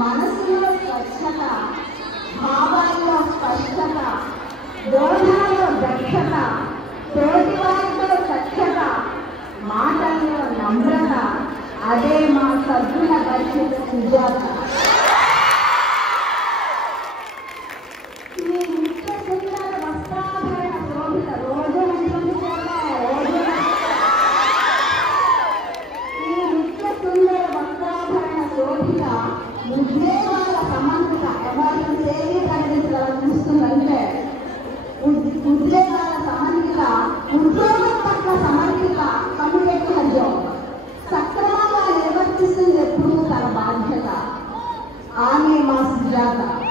మనసులో స్వచ్ఛత, భావాల్లో స్పష్టత, బోధనలో దక్షత, తోటివారితో స్వచ్ఛత, మాటల్లో నమ్రత, అదే మా సభ్యుల పరిస్థితి సుజాత. ఈ నిత్య సుందర వస్త్రాభరణ శోభిత రోజు ఈ నిత్య సుందర వస్త్రాభరణ శోభిత ఉద్వేగాల సమన్విత ఎవరిని సేవి కనిపిస్తుందంటే ఉద్వేగాల సమన్విత, ఉద్యోగం పట్ల సమర్పిత, కమిటెడ్ ఉద్యోగం సక్రమంగా నిర్వర్తిస్తుంది ఎప్పుడూ తన బాధ్యత. ఆమె మా సుజాత.